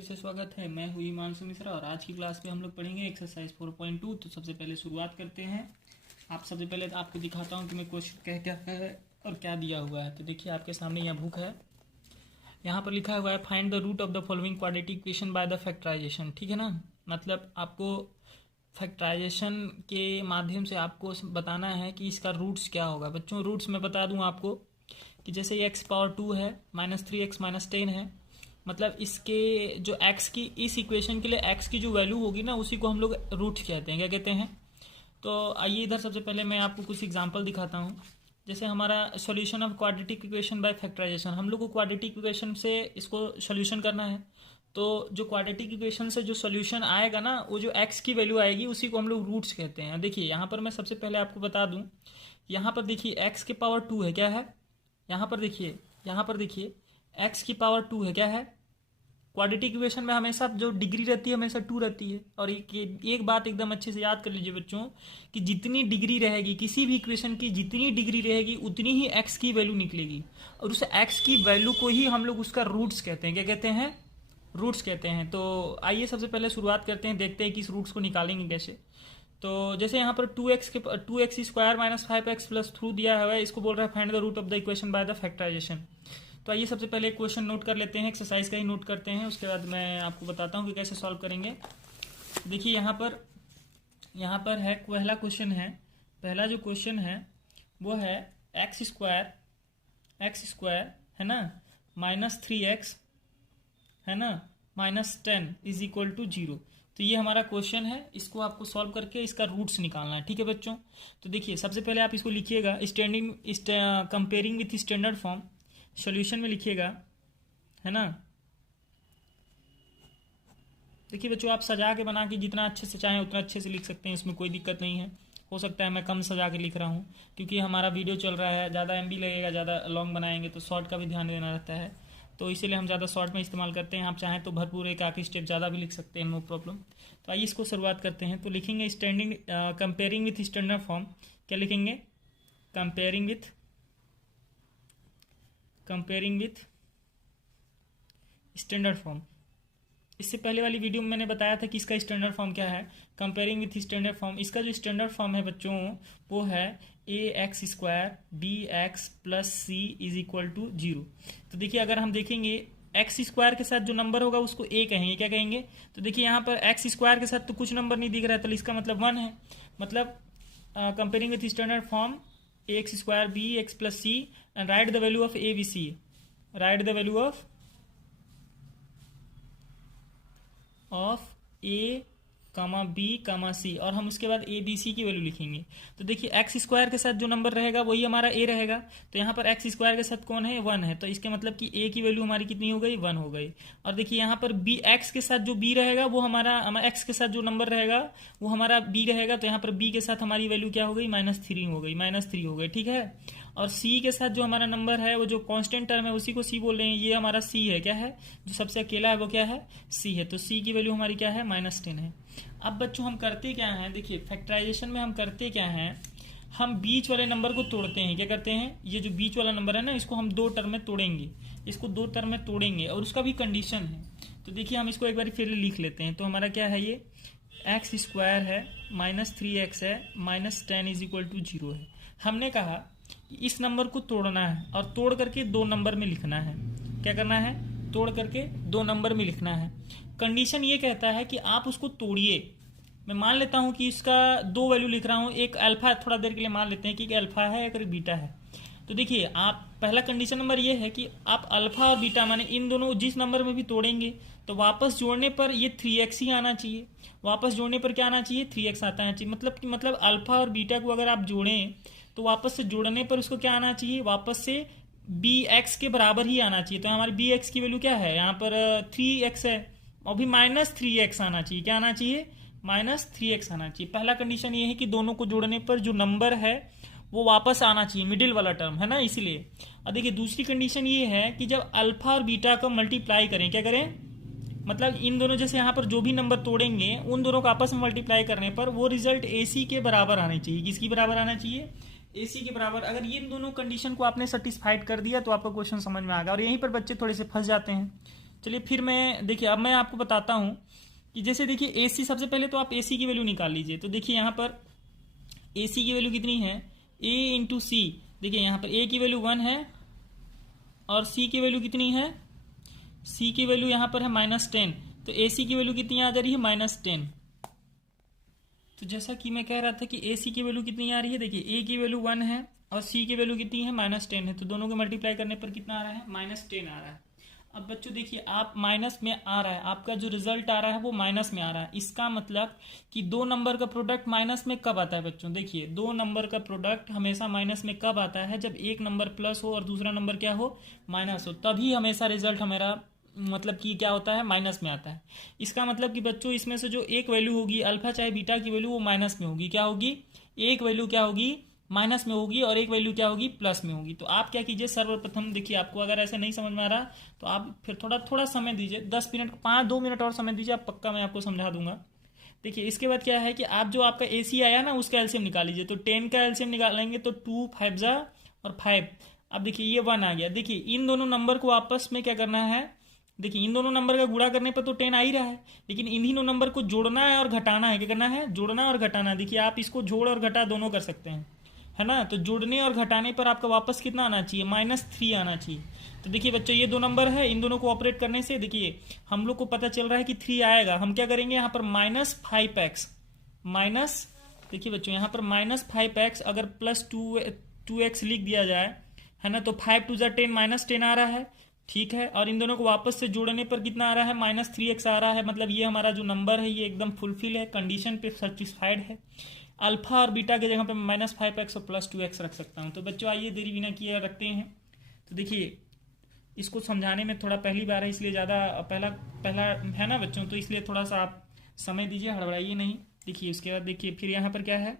फिर से स्वागत है। मैं हूँ हिमांशु मिश्रा और आज की क्लास में हम लोग पढ़ेंगे एक्सरसाइज 4.2। तो सबसे पहले शुरुआत करते हैं। सबसे पहले तो आपको दिखाता हूँ कि मैं क्वेश्चन क्या क्या है और क्या दिया हुआ है। तो देखिए आपके सामने यह बुक है, यहाँ पर लिखा हुआ है find the root of the following quadratic equation by the factorization. ठीक है ना, मतलब आपको फैक्टराइजेशन के माध्यम से आपको बताना है कि इसका रूट्स क्या होगा। बच्चों रूट्स मैं बता दूं आपको कि जैसे ये x⁻2 है, -3x-10 है, मतलब इसके जो x की इस इक्वेशन के लिए x की जो वैल्यू होगी ना उसी को हम लोग रूट्स कहते हैं। क्या कहते हैं? तो आइए इधर सबसे पहले मैं आपको कुछ एग्जांपल दिखाता हूँ। जैसे हमारा solution of quadratic equation by factorisation, हम लोग को क्वाड्रेटिक इक्वेशन से इसको सॉल्यूशन करना है। तो जो क्वाड्रेटिक इक्वेशन से जो सॉल्यूशन आएगा ना, वो जो x की वैल्यू आएगी उसी को हम लोग रूट्स कहते हैं। देखिए यहाँ पर मैं सबसे पहले आपको बता दूँ, यहाँ पर देखिए x⁻2 है, क्या है? यहाँ पर देखिए x⁻2 है, क्या है? क्वाड्रेटिक इक्वेशन में हमेशा जो डिग्री रहती है हमेशा 2 रहती है। और एक बात एकदम अच्छे से याद कर लीजिए बच्चों कि जितनी डिग्री रहेगी किसी भी इक्वेशन की, जितनी डिग्री रहेगी उतनी ही x की वैल्यू निकलेगी, और उस x की वैल्यू को ही हम लोग उसका रूट्स कहते हैं। क्या कहते हैं? रूट्स कहते हैं। तो आइए सबसे पहले शुरुआत करते हैं, देखते हैं कि इस रूट्स को निकालेंगे कैसे। तो जैसे यहाँ पर 2x² - 5x + 2 दिया हुआ है, इसको बोल रहा है find the root of the equation by the factorisation. तो आइए सबसे पहले क्वेश्चन नोट कर लेते हैं, एक्सरसाइज का ही नोट करते हैं, उसके बाद मैं आपको बताता हूँ कि कैसे सॉल्व करेंगे। देखिए यहाँ पर है पहला क्वेश्चन है। पहला जो क्वेश्चन है वो है x² है ना, -3x है ना, -10 = 0। तो ये हमारा क्वेश्चन है, इसको आपको सॉल्व करके इसका रूट्स निकालना है। ठीक है बच्चों, तो देखिए सबसे पहले आप इसको लिखिएगा comparing with standard form, solution में लिखिएगा, है ना। देखिए बच्चों आप सजा के बना के जितना अच्छे से चाहें उतना अच्छे से लिख सकते हैं, इसमें कोई दिक्कत नहीं है। हो सकता है मैं कम सजा के लिख रहा हूँ क्योंकि हमारा वीडियो चल रहा है, ज़्यादा MB लगेगा, ज़्यादा लॉन्ग बनाएंगे तो शॉर्ट का भी ध्यान देना रहता है, तो इसीलिए हम ज़्यादा शॉर्ट में इस्तेमाल करते हैं। आप चाहें तो भरपूर एक आखिरी स्टेप ज़्यादा भी लिख सकते हैं, नो प्रॉब्लम। तो आइए इसको शुरुआत करते हैं। तो लिखेंगे कंपेयरिंग विथ स्टैंडर्ड फॉर्म। क्या लिखेंगे? Comparing with standard form. इससे पहले वाली वीडियो में मैंने बताया था कि इसका स्टैंडर्ड फॉर्म क्या है, कंपेयरिंग विथ स्टैंडर्ड फॉर्म। इसका जो स्टैंडर्ड फॉर्म है बच्चों वो है ax² bx + c = 0। तो देखिए अगर हम देखेंगे x² के साथ जो नंबर होगा उसको a कहेंगे। क्या कहेंगे? तो देखिए यहाँ पर x² के साथ तो कुछ नंबर नहीं दिख रहा है, तो इसका मतलब 1 है। मतलब comparing with standard form ax² bx + c and right the value of a b c, right the value of a, b, c, और हम उसके बाद a b c की वैल्यू लिखेंगे। तो देखिए x² के साथ जो नंबर रहेगा वही हमारा a रहेगा। तो यहाँ पर x² के साथ कौन है? 1 है, तो इसके मतलब कि a की वैल्यू हमारी कितनी हो गई? 1 हो गई। और देखिए यहाँ पर x के साथ जो b रहेगा वो हमारा x के साथ जो नंबर रहेगा वो हमारा b रहेगा, तो यहाँ पर b के साथ हमारी वैल्यू क्या हो गई? -3 हो गई, -3 हो गई। ठीक है, और c के साथ जो हमारा नंबर है वो जो कांस्टेंट टर्म है उसी को c बोल रहे हैं, ये हमारा c है। क्या है? जो सबसे अकेला है वो क्या है? c है। तो c की वैल्यू हमारी क्या है? -10 है। अब बच्चों हम करते क्या हैं, देखिए फैक्टराइजेशन में हम करते क्या हैं, हम बीच वाले नंबर को तोड़ते हैं। क्या करते हैं? ये जो बीच वाला नंबर है ना इसको हम 2 टर्म में तोड़ेंगे, इसको 2 टर्म में तोड़ेंगे, और उसका भी कंडीशन है। तो देखिए हम इसको एक बार फिर लिख लेते हैं। तो हमारा क्या है? ये x² है, -3x है, -10 = 0 है। हमने कहा कि इस नंबर को तोड़ना है और तोड़ करके 2 नंबर में लिखना है। क्या करना है? तोड़ करके 2 नंबर में लिखना है। कंडीशन ये कहता है कि आप उसको तोड़िए। मैं मान लेता हूं कि इसका 2 वैल्यू लिख रहा हूं, एक अल्फा, थोड़ा देर के लिए मान लेते हैं कि एक अल्फा है एक बीटा है। तो देखिए आप पहला कंडीशन नंबर ये है कि आप अल्फा और बीटा माने इन दोनों जिस नंबर में भी तोड़ेंगे तो वापस जोड़ने पर ये 3x ही आना चाहिए। वापस जोड़ने पर क्या आना चाहिए? 3x आता है चाहिए। मतलब अल्फा और बीटा को अगर आप जोड़ें तो वापस से जोड़ने पर उसको क्या आना चाहिए? वापस से bx के बराबर ही आना चाहिए। तो हमारी bx की वैल्यू क्या है? यहाँ पर 3x है, और भी -3x आना चाहिए। क्या आना चाहिए? -3x आना चाहिए। पहला कंडीशन ये है कि दोनों को जोड़ने पर जो नंबर है वो वापस आना चाहिए, मिडिल वाला टर्म है ना, इसलिए। और देखिए दूसरी कंडीशन ये है कि जब अल्फा और बीटा को मल्टीप्लाई करें, क्या करें? मतलब इन दोनों जैसे यहाँ पर जो भी नंबर तोड़ेंगे उन दोनों को आपस में मल्टीप्लाई करने पर वो रिजल्ट AC के बराबर आना चाहिए। किसकी बराबर आना चाहिए? AC के बराबर। अगर ये इन दोनों कंडीशन को आपने सेटिस्फाइड कर दिया तो आपका क्वेश्चन समझ में आ गया। और यहीं पर बच्चे थोड़े से फंस जाते हैं चलिए फिर मैं देखिए अब मैं आपको बताता हूँ कि जैसे देखिए ए सी, सबसे पहले तो आप ए सी की वैल्यू निकाल लीजिए। तो देखिए यहाँ पर ए सी की वैल्यू कितनी है, ए इंटू सी। देखिए यहाँ पर ए की वैल्यू 1 है और सी की वैल्यू कितनी है, सी की वैल्यू यहाँ पर है -10। तो ए सी की वैल्यू कितनी आ जा रही है, -10। तो जैसा कि मैं कह रहा था कि ए सी की वैल्यू कितनी आ रही है, देखिए ए की वैल्यू 1 है और सी की वैल्यू कितनी है, -10 है। तो दोनों को मल्टीप्लाई करने पर कितना आ रहा है, -10 आ रहा है। अब बच्चों देखिए आप माइनस में आ रहा है, आपका जो रिजल्ट आ रहा है वो माइनस में आ रहा है। इसका मतलब कि दो नंबर का प्रोडक्ट माइनस में कब आता है बच्चों, देखिए दो नंबर का प्रोडक्ट हमेशा माइनस में कब आता है, जब एक नंबर प्लस हो और दूसरा नंबर क्या हो, माइनस हो, तभी हमेशा रिजल्ट हमारा मतलब कि क्या होता है, माइनस में आता है। इसका मतलब कि बच्चों इसमें से जो एक वैल्यू होगी अल्फा चाहे बीटा की वैल्यू, वो माइनस में होगी। क्या होगी, एक वैल्यू क्या होगी, माइनस में होगी और एक वैल्यू क्या होगी, प्लस में होगी। तो आप क्या कीजिए, सर्वप्रथम देखिए आपको अगर ऐसे नहीं समझ में आ रहा तो आप फिर थोड़ा थोड़ा समय दीजिए, 10 मिनट 2 मिनट और समय दीजिए, आप पक्का मैं आपको समझा दूंगा। देखिए इसके बाद क्या है कि आप जो आपका ए सी आया ना उसका एलसीएम निकाल लीजिए। तो 10 का एलसीएम निकालेंगे तो 2 5 जा और 5। अब देखिए ये 1 आ गया। देखिए इन दोनों नंबर को आपस में क्या करना है, देखिए इन दोनों नंबर का गुणा करने पर तो 10 आ ही रहा है, लेकिन इन्हीं दोनों नंबर को जोड़ना है और घटाना है। क्या करना है, जोड़ना और घटाना। देखिए आप इसको जोड़ और घटा दोनों कर सकते हैं, है ना। तो जोड़ने और घटाने पर आपका वापस कितना आना चाहिए, -3 आना चाहिए। तो देखिए बच्चों ये दो नंबर है, इन दोनों को ऑपरेट करने से देखिए हम लोग को पता चल रहा है कि 3 आएगा। हम क्या करेंगे यहाँ पर -5x माइनस, देखिए बच्चों यहाँ पर -5x अगर +2x लिख दिया जाए, है ना, तो 5 2 10 -10 आ रहा है, ठीक है। और इन दोनों को वापस से जोड़ने पर कितना आ रहा है, -3x आ रहा है। मतलब ये हमारा जो नंबर है ये एकदम फुलफिल है, कंडीशन पे सेटिस्फाइड है। अल्फा और बीटा के जगह पे -5x और +2x रख सकता हूँ। तो बच्चों आइए देरी बिना किए रखते हैं। तो देखिए इसको समझाने में थोड़ा पहली बार है इसलिए ज़्यादा पहला पहला है ना बच्चों, तो इसलिए थोड़ा सा आप समय दीजिए, हड़बड़ाइए नहीं। देखिए उसके बाद देखिए फिर यहाँ पर क्या है,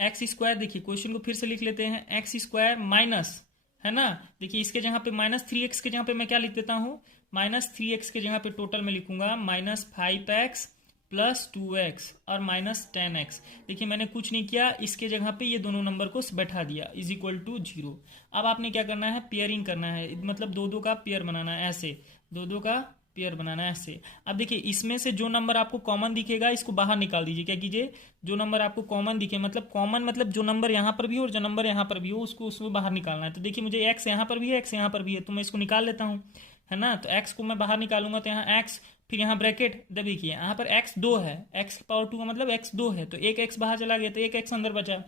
x²। देखिए क्वेश्चन को फिर से लिख लेते हैं, x² माइनस, है ना। देखिए इसके जगह पे -3x के जगह पे मैं क्या लिख देता हूँ, -3x के जगह पे टोटल में लिखूंगा -5x + 2x और -10x। देखिए मैंने कुछ नहीं किया, इसके जगह पे ये दोनों नंबर को बैठा दिया, = 0। अब आपने क्या करना है, पेयरिंग करना है, मतलब दो दो का पेयर बनाना है, ऐसे दो दो का पेयर बनाना है ऐसे। अब देखिए इसमें से जो नंबर आपको कॉमन दिखेगा इसको बाहर निकाल दीजिए। क्या कीजिए, जो नंबर आपको कॉमन दिखे, मतलब कॉमन मतलब जो नंबर यहाँ पर भी हो और जो नंबर यहाँ पर भी हो उसको उसमें बाहर निकालना है। तो देखिए मुझे x यहाँ पर भी है, x यहाँ पर भी है, तो मैं इसको निकाल लेता हूँ, है ना। तो x को मैं बाहर निकालूंगा तो यहाँ x, फिर यहाँ ब्रैकेट, देखिए यहाँ पर x 2 है, x⁻2 का मतलब x 2 है, तो एक x बाहर चला गया तो एक x अंदर बचा।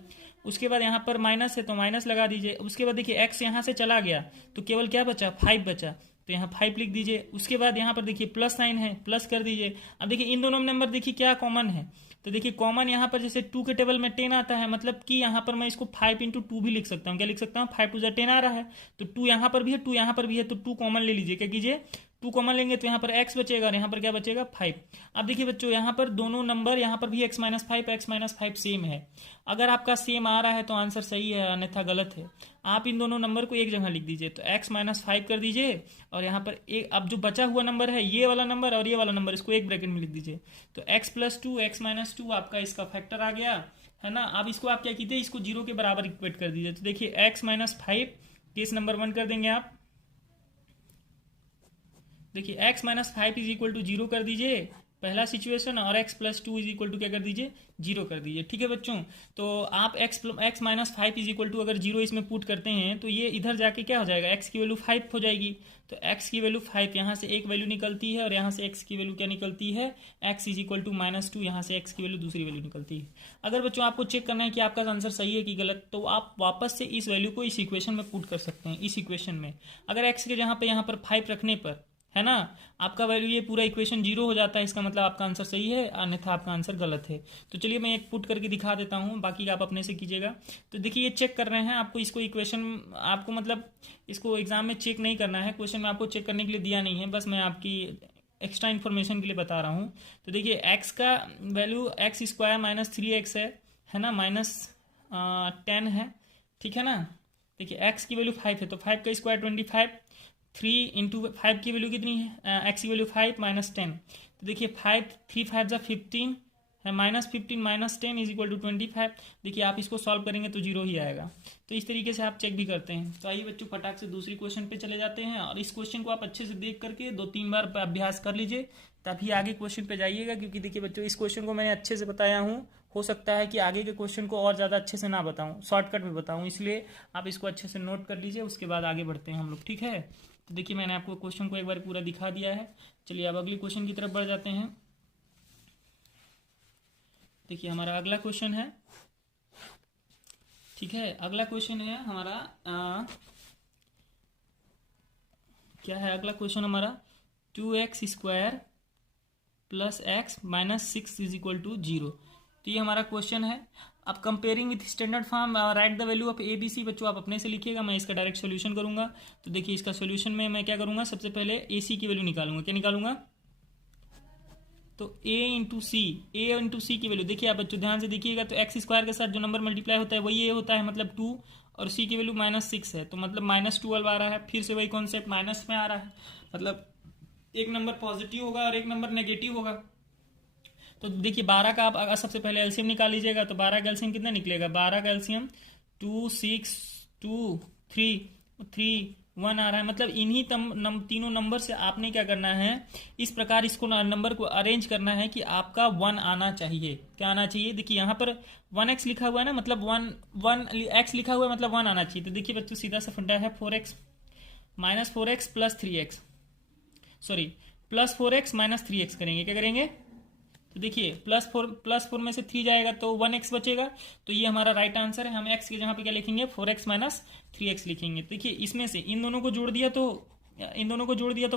उसके बाद यहाँ पर माइनस है तो माइनस लगा दीजिए। उसके बाद देखिए x यहाँ से चला गया तो केवल क्या बचा, 5 बचा, तो यहाँ 5 लिख दीजिए। उसके बाद यहाँ पर देखिए प्लस साइन है, प्लस कर दीजिए। अब देखिए इन दोनों नंबर देखिए क्या कॉमन है, तो देखिए कॉमन यहाँ पर जैसे 2 के टेबल में 10 आता है, मतलब कि यहाँ पर मैं इसको 5 × 2 भी लिख सकता हूँ। क्या लिख सकता हूँ, 5 2 10 आ रहा है, तो 2 यहाँ पर भी है, 2 यहाँ पर भी है, तो 2 कॉमन ले लीजिए। क्या कीजिए, 2 कॉमन लेंगे तो यहाँ पर x बचेगा और यहाँ पर क्या बचेगा, 5। अब देखिए बच्चों यहाँ पर दोनों नंबर, यहाँ पर भी x - 5 x - 5 सेम है। अगर आपका सेम आ रहा है तो आंसर सही है, अन्यथा गलत है। आप इन दोनों नंबर को एक जगह लिख दीजिए, तो x - 5 कर दीजिए और यहाँ पर एक, अब जो बचा हुआ नंबर है ये वाला नंबर और ये वाला नंबर, इसको एक ब्रैकेट में लिख दीजिए। तो x + 2 x - 2 आपका इसका फैक्टर आ गया, है ना। अब इसको आप क्या कीजिए, इसको 0 के बराबर इक्वेट कर दीजिए। तो देखिए x - 5 केस नंबर 1 कर देंगे आप। देखिए x - 5 = 0 कर दीजिए पहला सिचुएशन, और x + 2 = क्या कर दीजिए, 0 कर दीजिए, ठीक है बच्चों। तो आप x - 5 = अगर 0 इसमें पुट करते हैं तो ये इधर जाके क्या हो जाएगा, x की वैल्यू 5 हो जाएगी। तो x की वैल्यू 5, यहाँ से एक वैल्यू निकलती है और यहाँ से x की वैल्यू क्या निकलती है, x = -2, यहाँ से x की वैल्यू दूसरी वैल्यू निकलती है। अगर बच्चों आपको चेक करना है कि आपका आंसर सही है कि गलत, तो आप वापस से इस वैल्यू को इस इक्वेशन में पुट कर सकते हैं। इस इक्वेशन में अगर x के जगह पे यहाँ पर 5 रखने पर, है ना, आपका वैल्यू ये पूरा इक्वेशन 0 हो जाता है, इसका मतलब आपका आंसर सही है, अन्यथा आपका आंसर गलत है। तो चलिए मैं एक पुट करके दिखा देता हूँ, बाकी आप अपने से कीजिएगा। तो देखिए ये चेक कर रहे हैं, आपको इसको इक्वेशन, आपको मतलब इसको एग्जाम में चेक नहीं करना है, क्वेश्चन में आपको चेक करने के लिए दिया नहीं है, बस मैं आपकी एक्स्ट्रा इन्फॉर्मेशन के लिए बता रहा हूँ। तो देखिए x का वैल्यू x² - 3x है ना, -10 है, ठीक है ना। देखिए x की वैल्यू 5 है तो 5 का स्क्वायर 25, 3 × 5 की वैल्यू कितनी है, x की वैल्यू 5 - 10। तो देखिए 5 3 5 = 15, है -15 -10 इज इक्वल टू 25। देखिए आप इसको सॉल्व करेंगे तो 0 ही आएगा। तो इस तरीके से आप चेक भी करते हैं। तो आइए बच्चों फटाक से दूसरी क्वेश्चन पे चले जाते हैं, और इस क्वेश्चन को आप अच्छे से देख करके 2-3 बार अभ्यास कर लीजिए, तभी आगे क्वेश्चन पे जाइएगा। क्योंकि देखिए बच्चों इस क्वेश्चन को मैंने अच्छे से बताया हूँ, हो सकता है कि आगे के क्वेश्चन को और ज़्यादा अच्छे से ना बताऊँ, शॉर्टकट में बताऊँ, इसलिए आप इसको अच्छे से नोट कर लीजिए, उसके बाद आगे बढ़ते हैं हम लोग, ठीक है। तो देखिए मैंने आपको क्वेश्चन को एक बार पूरा दिखा दिया है। चलिए अब अगली क्वेश्चन की तरफ बढ़ जाते हैं। देखिए हमारा अगला क्वेश्चन है, ठीक है, अगला क्वेश्चन है हमारा क्या है अगला क्वेश्चन हमारा 2x² plus x minus 6 is equal to 0। तो ये हमारा क्वेश्चन है। अब comparing with standard form write the value of A B C. बच्चों आप अपने से लिखिएगा, मैं इसका डायरेक्ट सोल्यूशन करूंगा। तो देखिए इसका सोल्यूशन में मैं क्या करूंगा, सबसे पहले ए सी की वैल्यू निकालूंगा। क्या निकालूंगा, तो a इंटू सी की वैल्यू। देखिए आप बच्चों ध्यान से देखिएगा, तो x² के साथ जो नंबर मल्टीप्लाई होता है वही a होता है, मतलब 2, और c की वैल्यू -6 है, तो मतलब -12 आ रहा है। फिर से वही कॉन्सेप्ट, माइनस में आ रहा है, मतलब एक नंबर पॉजिटिव होगा और एक नंबर नेगेटिव होगा। तो देखिए 12 का आप अगर सबसे पहले एलसीएम निकाल लीजिएगा, तो 12 का एलसीएम कितना निकलेगा, 12 का एलसीएम 2 6 2 3 3 1 आ रहा है। मतलब इन्हीं तीनों नंबर से आपने क्या करना है, इस प्रकार इसको नंबर को अरेंज करना है कि आपका 1 आना चाहिए। क्या आना चाहिए, देखिए यहाँ पर 1x लिखा हुआ है ना, मतलब 1x लिखा हुआ है, मतलब 1 आना चाहिए। तो देखिए बच्चों सीधा सा फंडा है, 4x minus 4x plus 3x, sorry plus 4x minus 3x करेंगे। क्या करेंगे, तो देखिए प्लस फोर में से 3 जाएगा तो 1x बचेगा। तो ये हमारा राइट आंसर है। हम x की जगह पे क्या लिखेंगे, 4x माइनस 3x लिखेंगे। देखिए इसमें से इन दोनों को जोड़ दिया तो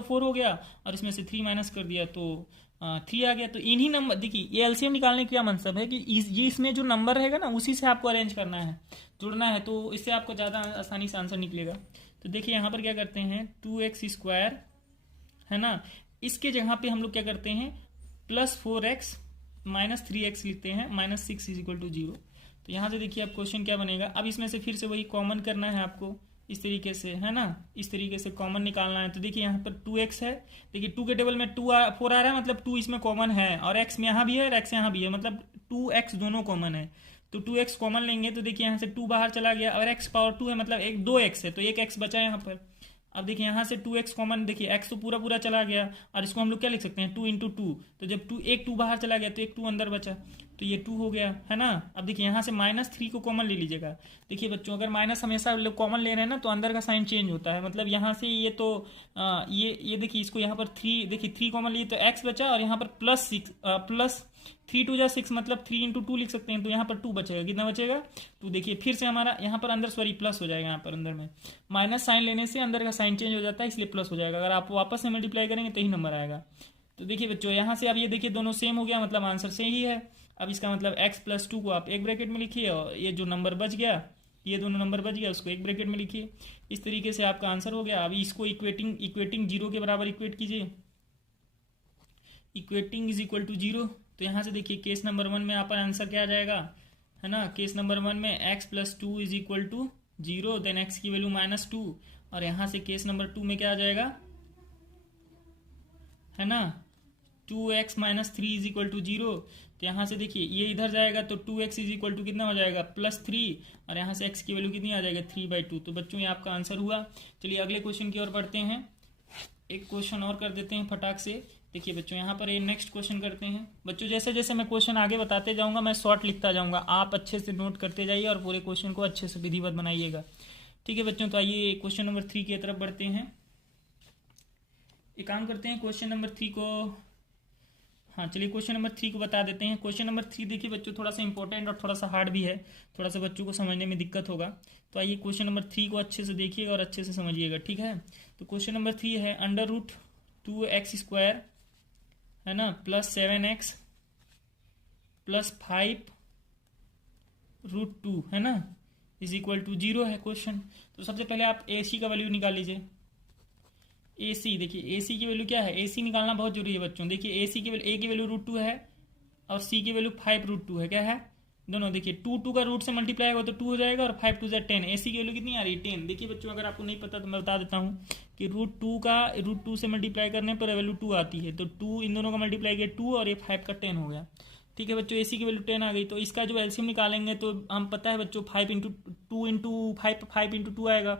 4 हो गया, और इसमें से 3 माइनस कर दिया तो 3 आ गया। तो इन्हीं नंबर, देखिए ये एलसीएम निकालने का क्या मतलब है कि ये इसमें जो नंबर रहेगा ना उसी से आपको अरेंज करना है, जुड़ना है, तो इससे आपको ज़्यादा आसानी से आंसर निकलेगा। तो देखिए यहाँ पर क्या करते हैं, 2x² है ना, इसके जगह पे हम लोग क्या करते हैं, प्लस 4x माइनस 3x लिखते हैं, -6 इज इक्वल टू 0। तो यहाँ से देखिए अब क्वेश्चन क्या बनेगा, अब इसमें से फिर से वही कॉमन करना है आपको, इस तरीके से है ना, इस तरीके से कॉमन निकालना है। तो देखिए यहाँ पर 2x है, देखिए 2 के टेबल में 4 आ रहा है, मतलब 2 इसमें कॉमन है, और x में यहाँ भी है और x यहाँ भी है, मतलब 2x दोनों कॉमन है। तो 2x कॉमन लेंगे तो देखिए यहाँ से 2 बाहर चला गया, और x पावर 2 है, मतलब 2x है, तो 1x बचा यहाँ पर। अब देखिए यहाँ से 2x कॉमन, देखिए x तो पूरा पूरा चला गया, और इसको हम लोग क्या लिख सकते हैं, 2 इंटू 2। तो जब 2 बाहर चला गया तो एक 2 अंदर बचा, तो ये 2 हो गया है ना। अब देखिए यहाँ से -3 को कॉमन ले लीजिएगा। देखिए बच्चों अगर माइनस हमेशा लोग कॉमन ले रहे हैं ना, तो अंदर का साइन चेंज होता है। मतलब यहाँ से ये तो ये देखिए इसको यहाँ पर 3, देखिए 3 कॉमन लिए तो x बचा, और यहाँ पर प्लस 3 2 जा 6, मतलब 3 इंटू 2 लिख सकते हैं। तो यहाँ पर 2 बचेगा, कितना बचेगा 2। देखिए फिर से हमारा यहाँ पर अंदर सॉरी प्लस हो जाएगा, यहाँ पर अंदर में माइनस साइन लेने से अंदर का साइन चेंज हो जाता है, इसलिए प्लस हो जाएगा। अगर आप वापस से मल्टीप्लाई करेंगे तो ही नंबर आएगा। तो देखिए बच्चों यहाँ से अब ये देखिए दोनों सेम हो गया, मतलब आंसर सही है। अब इसका मतलब x प्लस 2 को आप एक ब्रैकेट में लिखिए, और ये जो नंबर बच गया, ये दोनों नंबर बच गया, उसको एक ब्रैकेट में लिखिए। इस तरीके से आपका आंसर हो गया। अभी इसको इक्वेटिंग 0 के बराबर इक्वेट कीजिए, इक्वेटिंग इज इक्वल टू 0। तो यहाँ से देखिए केस नंबर 1 में आपका आंसर क्या आ जाएगा, है ना, केस नंबर 1 में x plus 2 is equal to 0, then x की वैल्यू -2। और यहाँ से केस नंबर 2 में क्या आ जाएगा, है ना, 2x minus 3 is equal to 0। तो यहाँ से देखिए ये इधर जाएगा तो 2x इज इक्वल टू कितना हो जाएगा, +3, और यहाँ से x की वैल्यू कितनी आ जाएगा, 3/2। तो बच्चों ये आपका आंसर हुआ। चलिए अगले क्वेश्चन की ओर बढ़ते हैं, एक क्वेश्चन और कर देते हैं फटाक से। देखिए बच्चों यहाँ पर ये नेक्स्ट क्वेश्चन करते हैं। बच्चों जैसे जैसे मैं क्वेश्चन आगे बताते जाऊँगा, मैं शॉर्ट लिखता जाऊँगा, आप अच्छे से नोट करते जाइए और पूरे क्वेश्चन को अच्छे से विधिवत बनाइएगा, ठीक है बच्चों। तो आइए क्वेश्चन नंबर 3 की तरफ बढ़ते हैं। एक काम करते हैं, क्वेश्चन नंबर 3 को, हाँ चलिए क्वेश्चन नंबर 3 को बता देते हैं। क्वेश्चन नंबर 3 देखिए बच्चों थोड़ा सा इंपॉर्टेंट और थोड़ा सा हार्ड भी है, थोड़ा सा बच्चों को समझने में दिक्कत होगा। तो आइए क्वेश्चन नंबर 3 को अच्छे से देखिएगा और अच्छे से समझिएगा, ठीक है। तो क्वेश्चन नंबर 3 है √2x², है ना, +7x + 5√2, है ना, इज इक्वल टू 0 है क्वेश्चन। तो सबसे पहले आप AC का वैल्यू निकाल लीजिए। AC देखिए AC की वैल्यू क्या है, AC निकालना बहुत जरूरी है बच्चों। देखिए AC की वैल्यू, A की वैल्यू √2 है और C की वैल्यू 5√2 है। क्या है, दोनों देखिए 2 का रूट से मल्टीप्लाई होगा तो 2 हो जाएगा, और 5 2 10। AC की वैल्यू कितनी आ रही है, 10। देखिए बच्चों अगर आपको नहीं पता तो मैं बता देता हूँ कि √2 से मल्टीप्लाई करने पर वैल्यू 2 आती है। तो 2 इन दोनों का मल्टीप्लाई किया 2, और ये 5 का 10 हो गया। ठीक है बच्चों, AC की वैल्यू 10 आ गई। तो इसका जो एलसीएम निकालेंगे तो हम पता है बच्चों 5 इंटू 2 आएगा।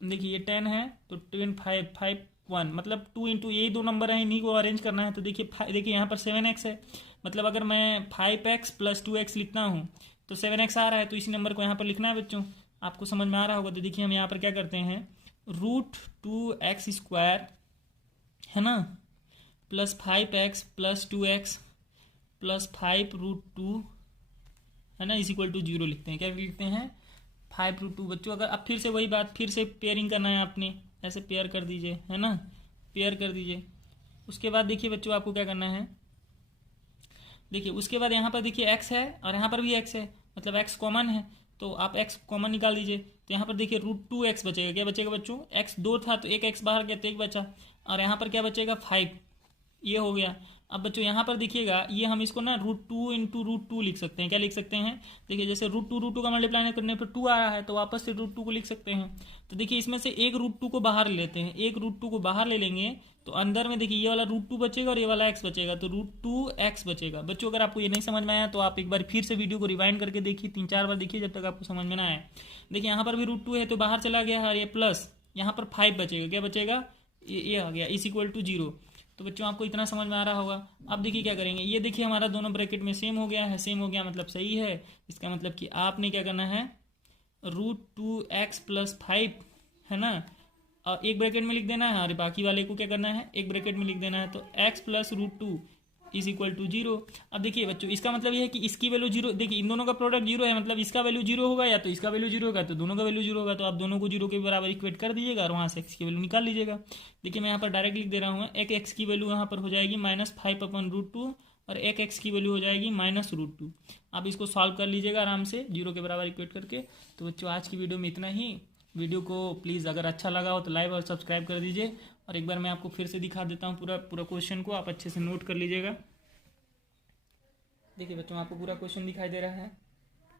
देखिए ये 10 है तो 10 5 5 1 मतलब 2 इंटू, यही दो नंबर है, इन्हीं को अरेंज करना है। तो देखिए यहाँ पर 7x है, मतलब अगर मैं 5x प्लस 2x लिखता हूँ तो 7x आ रहा है, तो इसी नंबर को यहाँ पर लिखना है बच्चों। आपको समझ में आ रहा होगा। तो देखिए हम यहाँ पर क्या करते हैं, √2x² है ना, plus 5x plus 2x plus 5√2 है ना, = 0 लिखते हैं। क्या लिखते हैं, 5√2 बच्चों। अगर अब फिर से वही बात, फिर से पेयरिंग करना है आपने, ऐसे पेयर कर दीजिए, है ना, पेयर कर दीजिए। उसके बाद देखिए बच्चों आपको क्या करना है, देखिए उसके बाद यहाँ पर देखिए x है और यहाँ पर भी x है, मतलब x कॉमन है, तो आप x कॉमन निकाल दीजिए। तो यहाँ पर देखिए √2x बचेगा। क्या बचेगा बच्चों, x 2 था तो एक x बाहर गया तो 1 बचा, और यहाँ पर क्या बचेगा 5, ये हो गया। अब बच्चों यहाँ पर देखिएगा, ये हम इसको ना √2 इंटू √2 लिख सकते हैं। क्या लिख सकते हैं, देखिए जैसे √2 का मल्टीप्लाई करने पर 2 आ रहा है तो वापस से √2 को लिख सकते हैं। तो देखिए इसमें से एक √2 को बाहर ले लेते हैं, एक √2 को बाहर ले लेंगे तो अंदर में देखिए ये वाला √2 बचेगा और ये वाला x बचेगा, तो √2x बचेगा। बच्चों अगर आपको ये नहीं समझ में आया तो आप एक बार फिर से वीडियो को रिवाइंड करके देखिए, 3-4 बार देखिए, जब तक आपको समझ में ना आए। देखिए यहाँ पर भी √2 है तो बाहर चला गया है, और ये प्लस यहाँ पर 5 बचेगा। क्या बचेगा, ये आ गया, = 0। तो बच्चों आपको इतना समझ में आ रहा होगा। अब देखिए क्या करेंगे, ये देखिए हमारा दोनों ब्रैकेट में सेम हो गया है, सेम हो गया मतलब सही है। इसका मतलब कि आपने क्या करना है, √2x प्लस 5 है ना, और एक ब्रैकेट में लिख देना है, और बाकी वाले को क्या करना है, एक ब्रैकेट में लिख देना है। तो x प्लस √2 = 0। अब देखिए बच्चों इसका मतलब ये है कि इसकी वैल्यू 0, देखिए इन दोनों का प्रोडक्ट 0 है, मतलब इसका वैल्यू 0 होगा या तो इसका वैल्यू 0 होगा, तो दोनों का वैल्यू 0 होगा। तो आप दोनों को 0 के बराबर इक्वेट कर दीजिएगा और वहाँ से x की वैल्यू निकाल लीजिएगा। देखिए मैं यहाँ पर डायरेक्ट लिख दे रहा हूँ, एक x की वैल्यू यहाँ पर हो जाएगी -5/√2 और एक x की वैल्यू हो जाएगी -√2। आप इसको सॉल्व कर लीजिएगा आराम से 0 के बराबर इक्वेट करके। तो बच्चों आज की वीडियो में इतना ही। वीडियो को प्लीज़ अगर अच्छा लगा हो तो लाइक और सब्सक्राइब कर दीजिए, और एक बार मैं आपको फिर से दिखा देता हूँ पूरा क्वेश्चन को, आप अच्छे से नोट कर लीजिएगा। देखिए बच्चों आपको पूरा क्वेश्चन दिखाई दे रहा है।